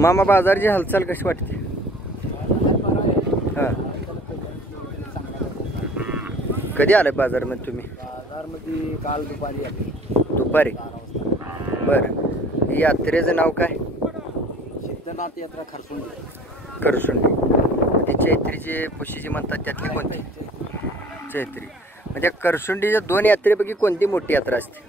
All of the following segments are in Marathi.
मामा बाजारची हालचाल कशी वाटते? हां, कधी आले बाजारमध्ये तुम्ही? बाजारमध्ये काल दुपारी आली. दुपारी. बरं, ही यात्रेचं नाव काय? सिद्धनाथ यात्रा खरसुंडी. खरसुंडी. ती चैत्रीची पुशीची म्हणतात त्यातली कोणती? चैत्री. म्हणजे करसुंडीच्या 2 यात्रेपैकी कोणती मोठी यात्रा असते?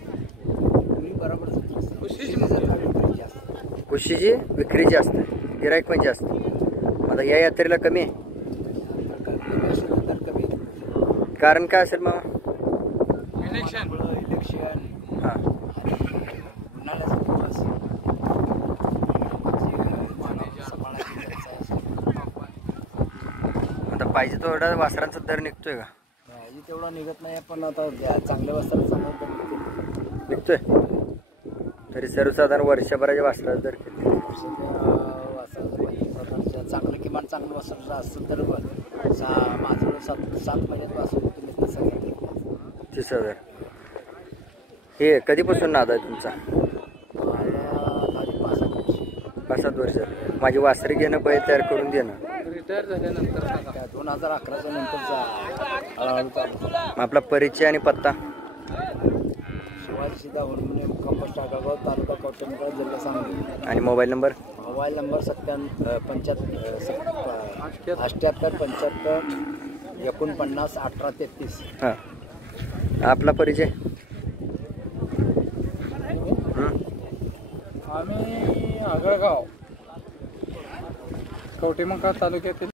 पुशीची विक्रीची असते, गिराईक पण जास्त. आता या यात्रेला कमी आहे, कारण काय असेल मग? इलेक्शन. हां, आता पाहिजे तेवढा वासरांचा दर निघतोय का? पाहिजे तेवढा निघत नाही, पण आता चांगल्या वस्त्राला चांगलं निघतोय. तरी सर्वसाधारण वर्षभराच्या वासराचा दर किती? चांगलं किमान चांगलं वस्त्र असेल तर माझं 7 महिन्यात वासरू तुम्ही 30,000. हे कधीपासून नाद आहे तुमचा? 5-7 वर्ष. माझी वासरी घेणं, बैल तयार करून देणं. रिटायर झाल्यानंतर 2011च्या नंतरचा. आपला परिचय आणि पत्ता? शिवाजी सीधा होडमुने, कंपोस्ट टाकागाव, तालुका कौटुंबिक, जिल्हा सांगली. आणि मोबाईल नंबर? Mobile number 88 75 49 18 33. हां, आपला परिचय? आम्ही आगळगाव, कवटेमंकाळ तालुक्यातील